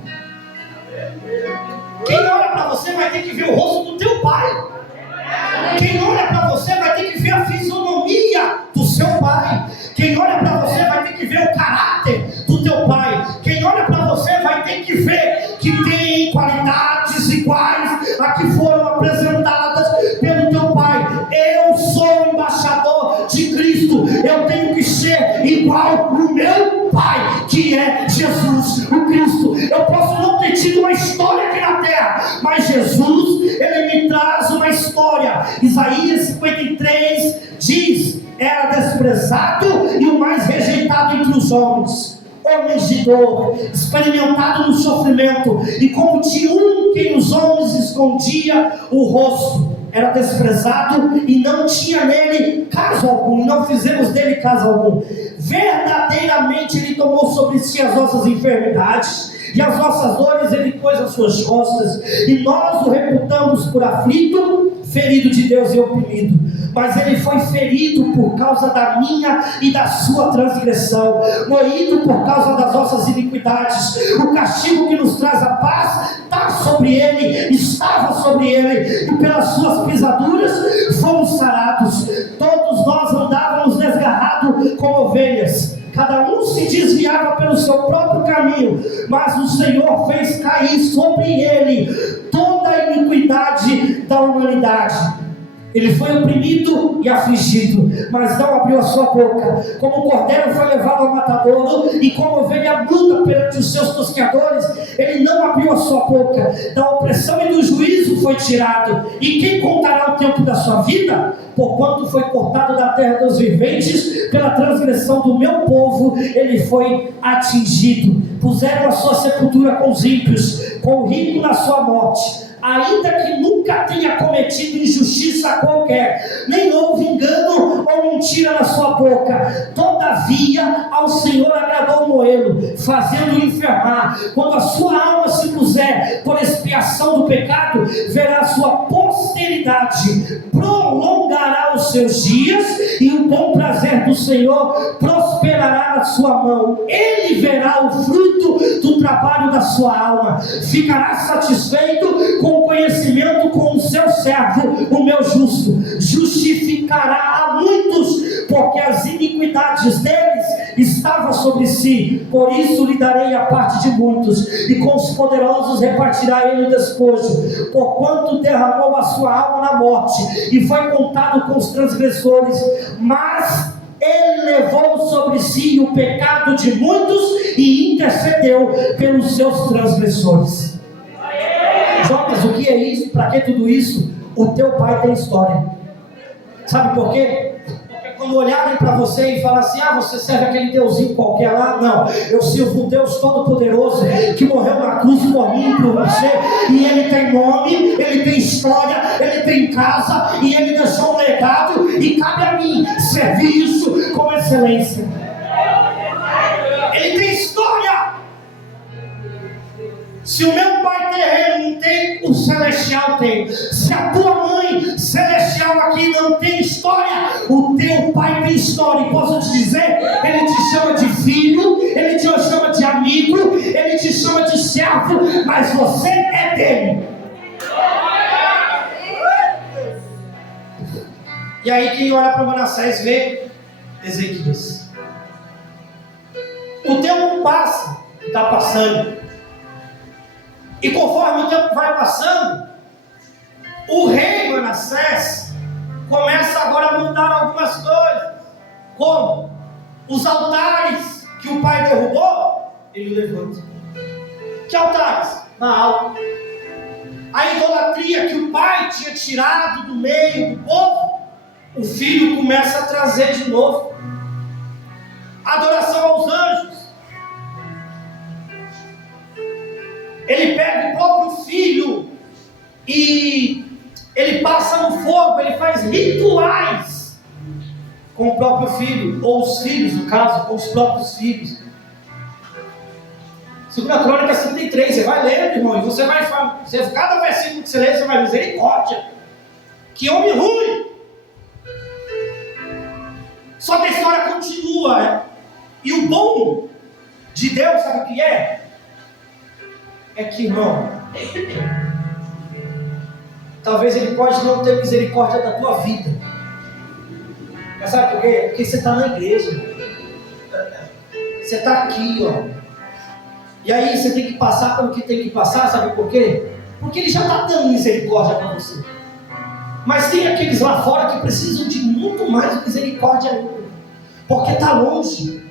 Quem olha para você vai ter que ver o rosto do teu pai. Quem olha para você vai ter que ver a fisionomia do seu pai. Quem olha para você vai ter que ver o caráter do teu pai. Quem olha para você vai ter que ver que tem qualidades iguais a que foram apresentadas pelo teu pai. Eu sou embaixador de Cristo. Eu tenho que ser igual no meu pai, que é Jesus, o Cristo. Eu posso não ter tido uma história aqui na terra, mas Jesus, ele me traz uma história. Isaías 53 diz: era desprezado e o mais rejeitado entre os homens, homens de dor, experimentado no sofrimento, e como de um que os homens escondia o rosto. Era desprezado e não tinha nele caso algum, não fizemos dele caso algum. Verdadeiramente ele tomou sobre si as nossas enfermidades e as nossas dores ele pôs às suas costas, e nós o reputamos por aflito, ferido de Deus e oprimido. Mas ele foi ferido por causa da minha e da sua transgressão, moído por causa das nossas iniquidades. O castigo que nos traz a paz está sobre ele, estava sobre ele, e pelas suas pisaduras fomos sarados. Todos nós andávamos desgarrados como ovelhas, cada um se desviava pelo seu próprio caminho, mas o Senhor fez cair sobre ele toda a iniquidade da humanidade. Ele foi oprimido e afligido, mas não abriu a sua boca. Como o cordeiro foi levado ao matadouro, e como ovelha muda perante os seus tosqueadores, ele não abriu a sua boca. Da opressão e do juízo foi tirado. E quem contará o tempo da sua vida? Porquanto foi cortado da terra dos viventes, pela transgressão do meu povo ele foi atingido. Puseram a sua sepultura com os ímpios, com o rico na sua morte. Ainda que nunca tenha cometido injustiça qualquer, nem houve engano ou mentira na sua boca, todavia ao Senhor agradou moê-lo, fazendo-o enfermar. Quando a sua alma se puser por expiação do pecado, verá a sua posteridade, prolongará os seus dias, e o bom prazer do Senhor prosperará na sua mão. Ele verá o fruto do trabalho da sua alma, ficará satisfeito com o conhecimento com o seu servo, o meu justo. Justificará a muitos, porque as iniquidades deles estavam sobre si. Por isso lhe darei a parte de muitos, e com os poderosos repartirá ele o despojo. Porquanto derramou a sua alma na morte, e foi contado com os transgressores, mas ele levou sobre si o pecado de muitos e intercedeu pelos seus transgressores. Jonas, o que é isso? Para que tudo isso? O teu pai tem história. Sabe por quê? Porque quando olharem para você e falar assim, você serve aquele deusinho qualquer lá, não, eu sirvo o Deus Todo-Poderoso, que morreu na cruz por mim e por você, e ele tem nome, ele tem história, ele tem casa, e ele deixou um legado, e cabe a mim servir isso com excelência. Ele tem história. Se o meu pai terreno não tem, o celestial tem. Se a tua mãe celestial aqui não tem história, o teu pai tem história. E posso te dizer, ele te chama de filho, ele te chama de amigo, ele te chama de servo, mas você é dele. E aí quem olha para Manassés vê Ezequias. O tempo passa, está passando. E conforme o tempo vai passando, o rei Manassés começa agora a mudar algumas coisas. Como? Os altares que o pai derrubou, ele levanta. Que altares? Baal. a idolatria que o pai tinha tirado do meio do povo, o filho começa a trazer de novo. Adoração aos anjos. Ele pega o próprio filho e ele passa no fogo, ele faz rituais com o próprio filho, ou os filhos, no caso, com os próprios filhos. 2 Crônicas 33, você vai ler, irmão, e você vai falar, cada versículo que você lê, você vai dizer, misericórdia, que homem ruim. Só que a história continua, e o bom de Deus, sabe o que é? É que, irmão, talvez Ele pode não ter misericórdia da tua vida, mas sabe por quê? Porque você está na igreja, você está aqui, ó. E aí você tem que passar pelo que tem que passar, sabe por quê? Porque Ele já está dando misericórdia para você. Mas tem aqueles lá fora que precisam de muito mais misericórdia ainda, porque está longe.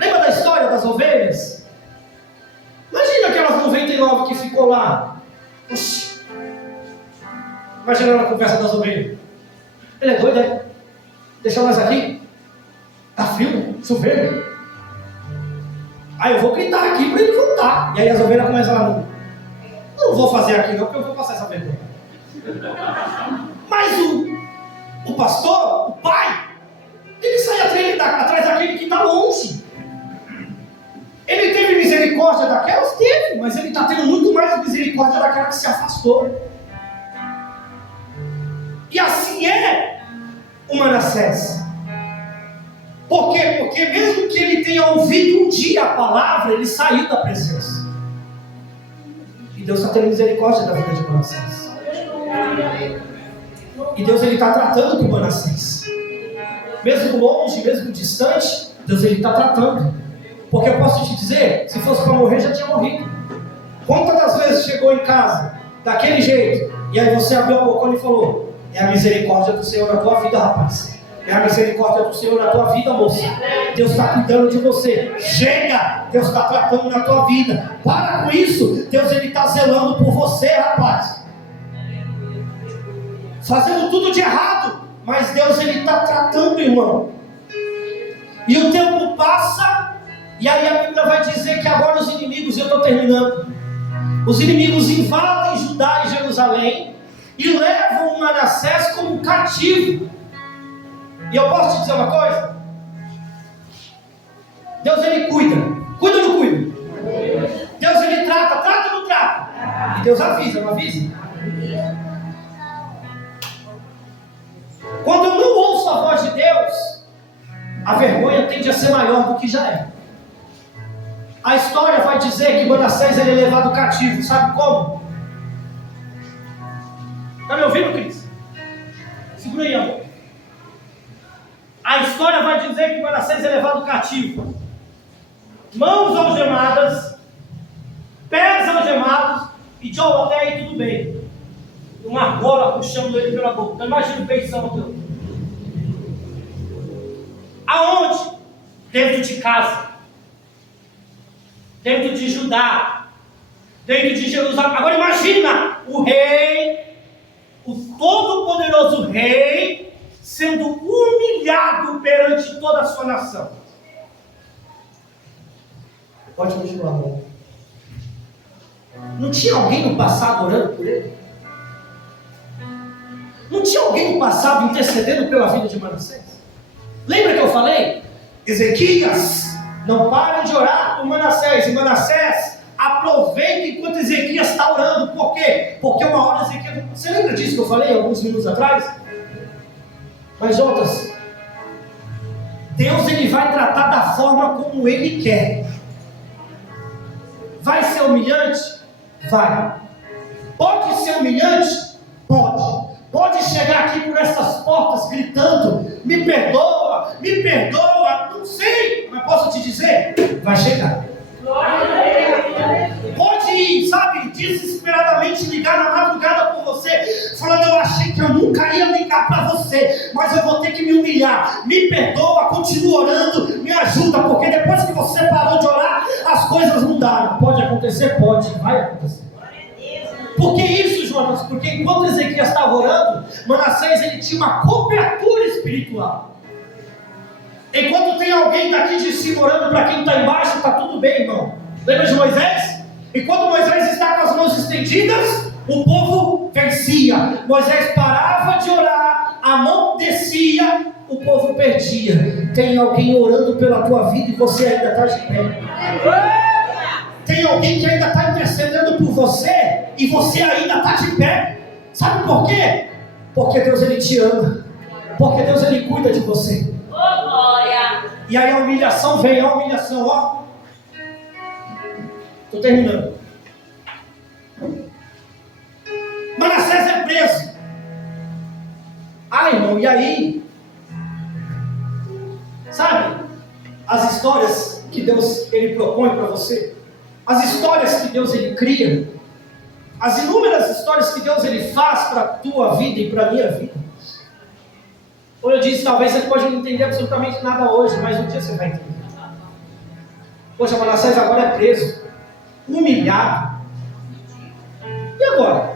Lembra da história das ovelhas? Imagina aquelas 99 que ficou lá. Oxi. Imagina a conversa das ovelhas. Ele é doido, é? Deixa nós aqui. Tá frio, chovendo. Aí eu vou gritar aqui para ele voltar. E aí as ovelhas começam lá. Não vou fazer aqui não, porque eu vou passar essa vergonha. Mas o pastor, o pai, ele sai atrás daquele que está longe. Ele teve misericórdia daquelas? Teve, mas ele está tendo muito mais misericórdia daquela que se afastou. E assim é o Manassés. Por quê? Porque mesmo que ele tenha ouvido um dia a palavra, ele saiu da presença. E Deus está tendo misericórdia da vida de Manassés. E Deus está tratando com Manassés. Mesmo longe, mesmo distante, Deus está tratando. Porque eu posso te dizer, se fosse para morrer, já tinha morrido. Quantas das vezes chegou em casa, daquele jeito, e aí você abriu a boca e falou, é a misericórdia do Senhor na tua vida, rapaz. É a misericórdia do Senhor na tua vida, moça. Deus está cuidando de você. Chega! Deus está tratando na tua vida. Para com isso. Deus está zelando por você, rapaz. Fazendo tudo de errado, mas Deus está tratando, irmão. E o tempo passa, e aí a Bíblia vai dizer que agora os inimigos, eu estou terminando, os inimigos invadem Judá e Jerusalém e levam Manassés como cativo. E eu posso te dizer uma coisa? Deus cuida ou não cuida? Deus trata ou não trata? E Deus avisa, não avisa? Quando eu não ouço a voz de Deus, a vergonha tende a ser maior do que já é. A história vai dizer que Manassés é levado cativo, sabe como? Está me ouvindo, Cris? Segura aí, amor. A história vai dizer que Manassés é levado cativo. Mãos algemadas, pés algemados, e de até aí tudo bem. Uma argola puxando ele pela boca. Então imagina o feição teu. Aonde? Dentro de casa. Dentro de Judá. Dentro de Jerusalém. Agora imagina o rei, o todo-poderoso rei, sendo humilhado perante toda a sua nação. Pode continuar, amor. Não tinha alguém no passado orando por ele? Não tinha alguém no passado intercedendo pela vida de Manassés? Lembra que eu falei? Ezequias, não para de orar por Manassés. E Manassés aproveita enquanto Ezequias está orando. Por quê? Porque uma hora Ezequias... Você lembra disso que eu falei alguns minutos atrás? Mas outras, Deus vai tratar da forma como Ele quer. Vai ser humilhante? Vai. Pode ser humilhante? Pode. Pode chegar aqui por essas portas gritando, me perdoa, não sei, mas posso te dizer, vai chegar. Pode ir, sabe, desesperadamente ligar na madrugada por você, falando, eu achei que eu nunca ia ligar para você, mas eu vou ter que me humilhar, me perdoa, continua orando, me ajuda, porque depois que você parou de orar, as coisas mudaram. Pode acontecer? Pode, vai acontecer. Por que isso, Jonas? Porque enquanto Ezequias estava orando, Manassés ele tinha uma cobertura espiritual. Enquanto tem alguém daqui de cima orando para quem está embaixo, está tudo bem, irmão. Lembra de Moisés? Enquanto Moisés está com as mãos estendidas, o povo vencia. Moisés parava de orar, a mão descia, o povo perdia. Tem alguém orando pela tua vida e você ainda está de pé. Tem alguém que ainda está intercedendo por você e você ainda está de pé. Sabe por quê? Porque Deus ele te ama. Porque Deus ele cuida de você. E aí a humilhação vem, a humilhação, ó. Estou terminando. Manassés é preso. Irmão, e aí? Sabe? As histórias que Deus ele propõe para você. As histórias que Deus ele cria. As inúmeras histórias que Deus ele faz para a tua vida e para a minha vida. Como eu disse, talvez você pode não entender absolutamente nada hoje, mas um dia você vai entender. Poxa, Manassés agora é preso, humilhado. E agora?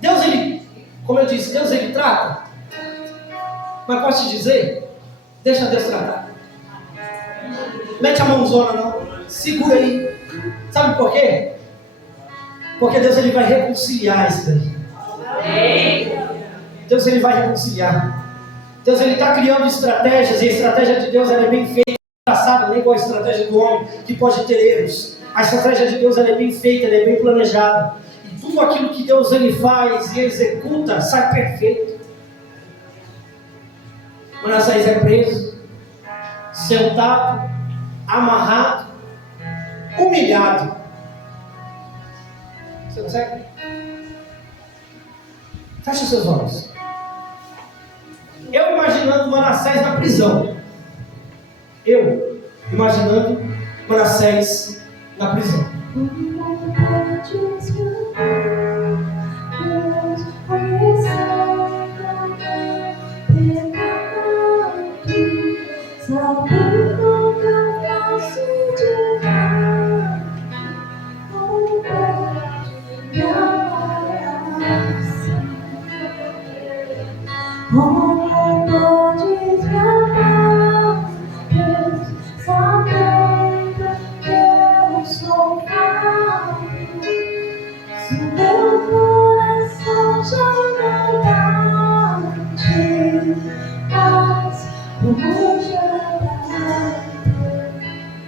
Deus ele, como eu disse, Deus ele trata. Mas posso te dizer, deixa Deus tratar. Mete a mãozona não, segura aí. Sabe por quê? Porque Deus ele vai reconciliar isso daí. Deus ele vai reconciliar. Deus ele está criando estratégias, e a estratégia de Deus ela é bem feita, traçada, não é igual a estratégia do homem, que pode ter erros. A estratégia de Deus ela é bem feita, ela é bem planejada. E tudo aquilo que Deus ele faz e executa sai perfeito. Manassés é preso, sentado, amarrado, humilhado. Você consegue? Fecha seus olhos. Eu imaginando Manassés na prisão. Eu imaginando Manassés na prisão.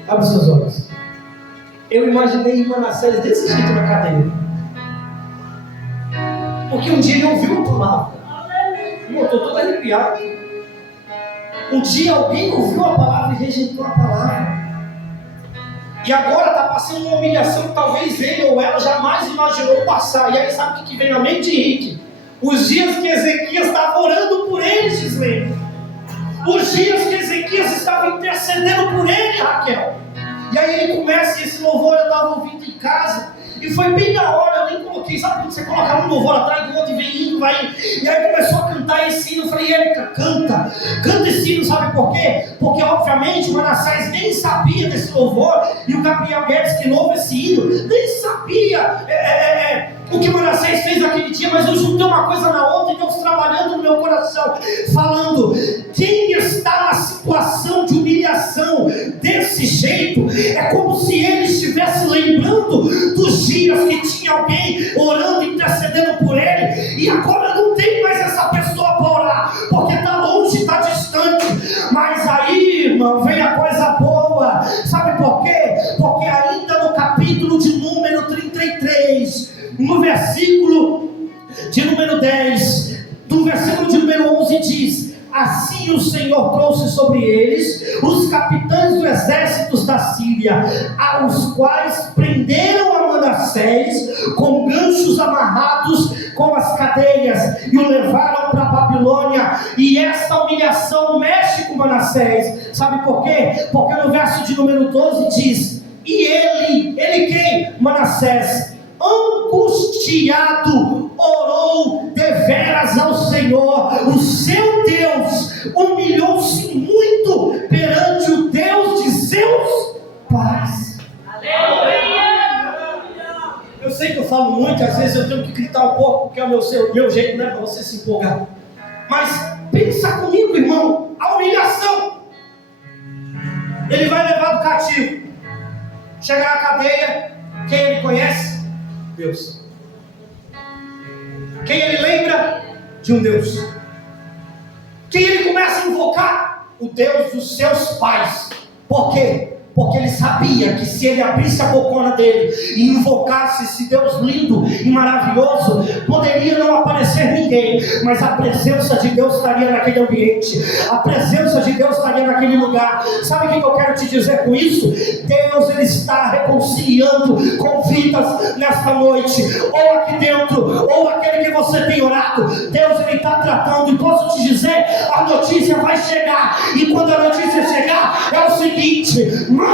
Abre seus olhos. Eu imaginei Manassés desse jeito na cadeia. Porque um dia ele ouviu uma palavra. Eu estou todo arrepiado. Um dia alguém ouviu a palavra e rejeitou a palavra. E agora está passando uma humilhação que talvez ele ou ela jamais imaginou passar. E aí sabe o que vem na mente, Henrique? Os dias que Ezequias estava orando por eles, Gislene. Os dias que Ezequias estava intercedendo por ele, Raquel. E aí ele começa esse louvor, eu estava ouvindo em casa. E foi bem na hora, eu nem coloquei. Sabe quando você coloca um louvor atrás do outro e vem indo, vai indo. E aí começou a cantar esse hino. Eu falei, Érica, canta esse hino, sabe por quê? Porque obviamente o Manassés nem sabia desse louvor. E o Gabriel Guedes que ouve esse hino, nem sabia o que Manassés fez naquele dia. Mas eu juntei uma coisa na outra e Deus trabalhando no meu coração, falando, quem está na situação de humilhação desse jeito, é como se ele estivesse lembrando dos dias que tinha alguém orando, intercedendo por ele, e agora não tem mais essa pessoa para orar, porque está longe, está distante. Mas aí, irmão, vem a coisa boa. Sabe por quê? Porque ainda no capítulo de número 33, no versículo de número 10, do versículo de número 11 diz: assim o Senhor trouxe sobre eles os capitães dos exércitos da Síria, aos quais prenderam a Manassés com ganchos amarrados com as cadeias e o levaram para a Babilônia. E essa humilhação mexe com Manassés. Sabe por quê? Porque no verso de número 12 diz: e ele quem? Manassés, angustiado, orou deveras ao Senhor, o seu Deus, humilhou-se muito perante o Deus de seus pais. Aleluia! Eu sei que eu falo é o meu jeito, não é para você se empolgar. Mas pensa comigo, irmão, a humilhação. Ele vai levado cativo. Chega na cadeia, quem ele conhece? Deus. Quem ele lembra? De um Deus. Quem ele começa a invocar? O Deus dos seus pais. Por quê? Porque ele sabia que se ele abrisse a bocona dele e invocasse esse Deus lindo e maravilhoso, poderia não aparecer ninguém, mas a presença de Deus estaria naquele ambiente, a presença de Deus estaria naquele lugar. Sabe o que eu quero te dizer com isso? Deus, ele está reconciliando com vidas nesta noite, ou aqui dentro, ou aquele que você tem orado. Deus, ele está tratando, e posso te dizer, a notícia vai chegar, e quando a notícia chegar, é o seguinte: mãe,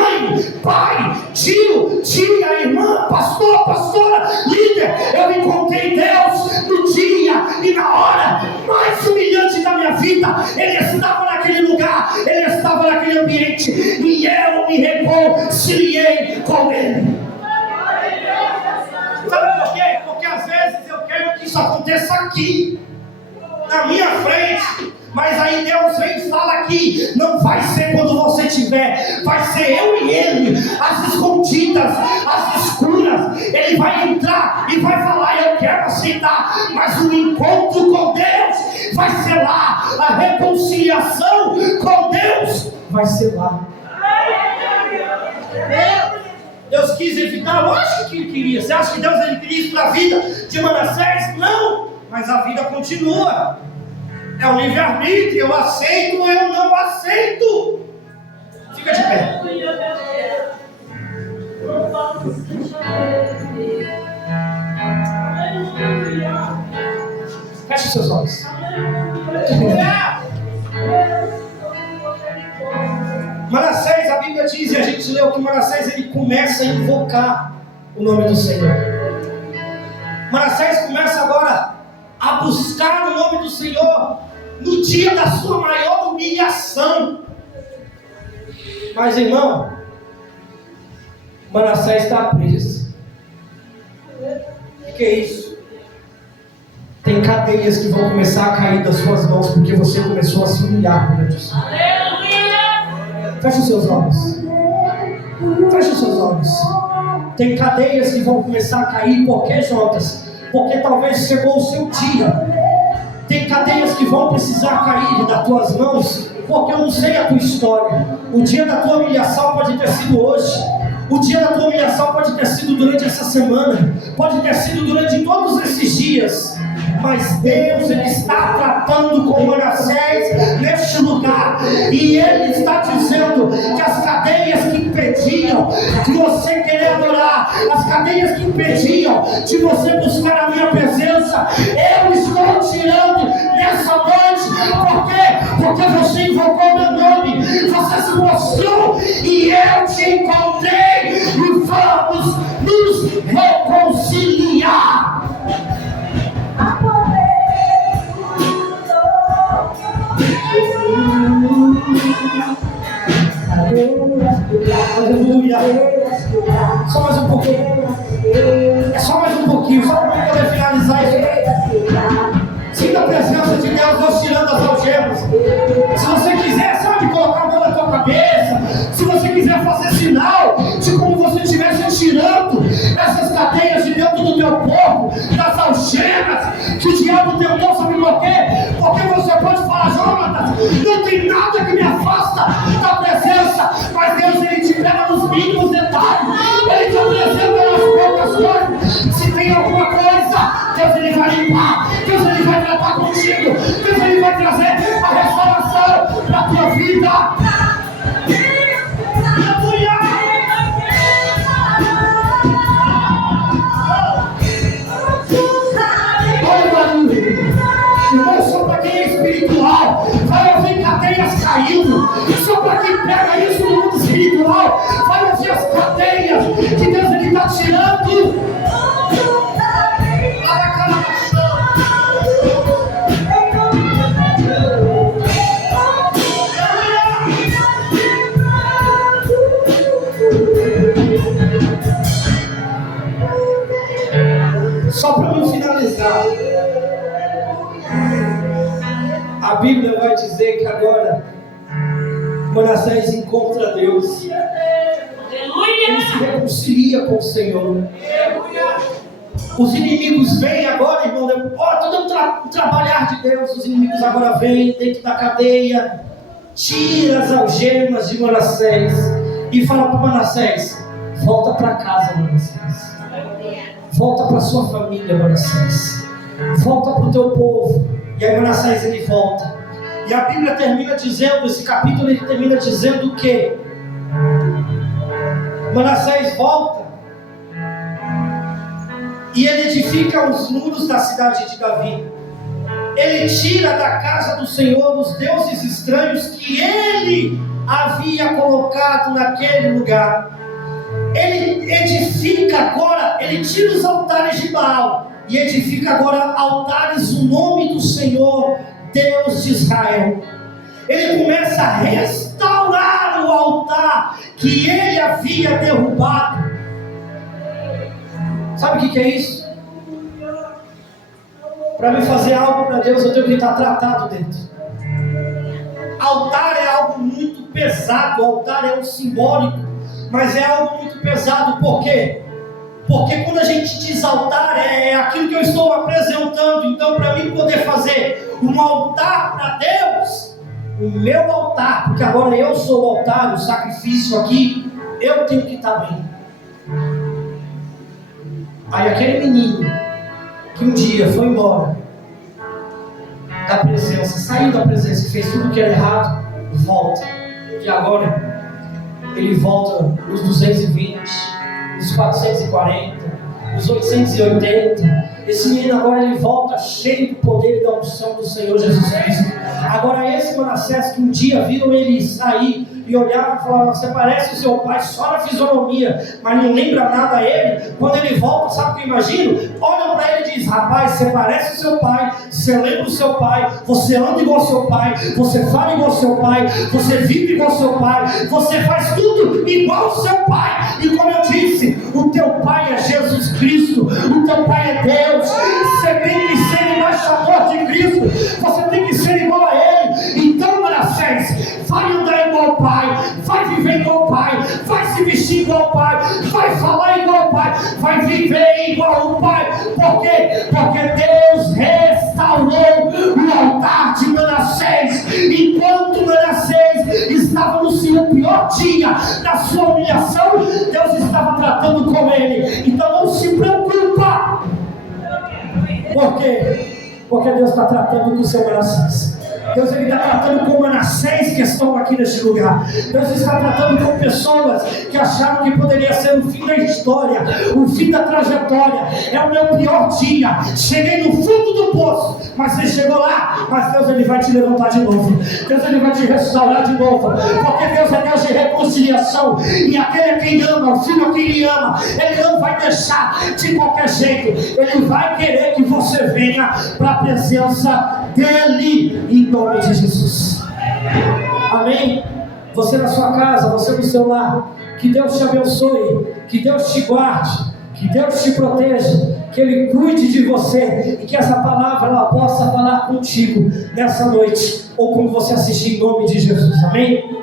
pai, tio, tia, irmã, pastor, pastora, líder, eu encontrei Deus no dia e na hora mais humilhante da minha vida. Ele estava naquele lugar, ele estava naquele ambiente, e eu me reconciliei com ele. Sabe por quê? Porque às vezes eu quero que isso aconteça aqui, na minha frente. Mas aí Deus vem e fala aqui: não vai ser quando você tiver, vai ser eu e ele, as escondidas, as escuras. Ele vai entrar e vai falar: eu quero aceitar, mas o encontro com Deus vai ser lá, a reconciliação com Deus vai ser lá. Deus quis evitar, lógico que ele queria. Você acha que Deus ele queria isso para a vida de Manassés? Não, mas a vida continua. É o livre-arbítrio, eu aceito, eu não aceito. Fica de pé. Feche seus olhos. Manassés, a Bíblia diz, e a gente leu que Manassés ele começa a invocar o nome do Senhor. Manassés começa agora a buscar o nome do Senhor no dia da sua maior humilhação. Mas, irmão, Manassés está preso. O que é isso? Tem cadeias que vão começar a cair das suas mãos porque você começou a se humilhar diante do Senhor. Feche os seus olhos. Feche os seus olhos. Tem cadeias que vão começar a cair. Por quê, Jonas? Porque talvez chegou o seu dia. Tem cadeias que vão precisar cair das tuas mãos, porque eu não sei a tua história. O dia da tua humilhação pode ter sido hoje. O dia da tua humilhação pode ter sido durante essa semana. Pode ter sido durante todos esses dias. Mas Deus, ele está tratando com Manassés neste lugar. E ele está dizendo que as cadeias que impediam de você querer adorar, as cadeias que impediam de você buscar a minha presença, eu estou tirando nessa noite. Por quê? Porque você invocou meu nome, você se mostrou e eu te encontrei. E vamos nos reconciliar. Aleluia. Só mais um pouquinho. É só mais um pouquinho, só para poder finalizar isso. Sinta a presença de Deus, Deus tirando as algemas. Se você quiser, sabe, colocar a mão na tua cabeça. Se você quiser fazer sinal de como você estivesse tirando essas cadeias de dentro do teu corpo, das algemas que o diabo tentou, sabe por quê? Porque você pode falar: Jonas, não tem nada que me afasta da presença. Mas Deus, ele te pega nos mínimos detalhes. Ele te apresenta nas poucas coisas. Se tem alguma coisa, Deus, ele vai limpar. Deus, ele vai tratar contigo. Deus, ele vai trazer a restauração para a tua vida. Aleluia! Olha o barulho. Irmão, só para quem é espiritual, vai ouvir cadeias caindo. Só para quem pega isso no mundo espiritual, vai ouvir as cadeias que Deus ele está tirando. Só para me finalizar, A Bíblia vai dizer que agora Manassés encontra Deus. Ele se reconcilia com o Senhor. Os inimigos vêm agora, irmão. Todo um trabalhar de Deus. Os inimigos agora vêm dentro da cadeia, tira as algemas de Manassés e fala para Manassés: volta para casa, Manassés. Volta para sua família, Manassés. Volta para o teu povo. E aí Manassés ele volta. E a Bíblia termina dizendo, esse capítulo ele termina dizendo que Manassés volta e ele edifica os muros da cidade de Davi. Ele tira da casa do Senhor os deuses estranhos que ele havia colocado naquele lugar. Ele edifica agora, ele tira os altares de Baal e edifica agora altares no nome do Senhor, Deus de Israel. Ele começa a restaurar o altar que ele havia derrubado. Sabe o que é isso? Para me fazer algo para Deus, eu tenho que estar tratado dentro. Altar é algo muito pesado, altar é um simbólico, mas é algo muito pesado. Por quê? Porque quando a gente diz altar, é aquilo que eu estou apresentando. Então, para mim poder fazer um altar para Deus, o meu altar, porque agora eu sou o altar, o sacrifício aqui, eu tenho que estar bem. Aí aquele menino que um dia foi embora da presença, saiu da presença e fez tudo que era errado, volta. E agora ele volta nos 220, nos 440, nos 880. Esse menino agora ele volta cheio do poder e da unção do Senhor Jesus Cristo. Agora esse Manassés que um dia viram ele sair e olhava e falava: você parece o seu pai só na fisionomia, mas não lembra nada a ele. Quando ele volta, sabe o que eu imagino? Olham para ele e diz: rapaz, você parece o seu pai, você lembra o seu pai, você anda igual ao seu pai, você fala igual ao seu pai, você vive igual ao seu pai, você faz tudo igual ao seu pai. E como eu disse, o teu pai é Jesus Cristo, o teu pai é Deus. Você tem que ser embaixador de Cristo, você tem que ser igual a ele. Então, Manassés, vai andar igual ao pai, vai viver igual ao pai, vai se vestir igual ao pai, vai falar igual ao pai, vai viver igual ao pai. Por quê? Porque Deus restaurou o altar de Manassés. Enquanto Manassés estava no seu pior dia da sua humilhação, Deus estava tratando com ele. Então não se preocupa. Por quê? Porque Deus está tratando com o seu Manassés. Deus está tratando com Manassés que estão aqui neste lugar. Deus está tratando com pessoas que acharam que poderia ser o fim da história, o fim da trajetória. É o meu pior dia. Cheguei no fundo do poço, mas você chegou lá. Mas Deus ele vai te levantar de novo. Deus ele vai te restaurar de novo. Porque Deus é Deus de reconciliação. E aquele é quem ama, o filho é quem lhe ama. Ele não vai deixar de qualquer jeito. Ele vai querer que você venha para a presença dele. Em nome de Jesus. Amém? Você na sua casa, você no seu lar. Que Deus te abençoe. Que Deus te guarde. Que Deus te proteja. Que Ele cuide de você. E que essa palavra ela possa falar contigo nessa noite. Ou quando você assistir, em nome de Jesus. Amém?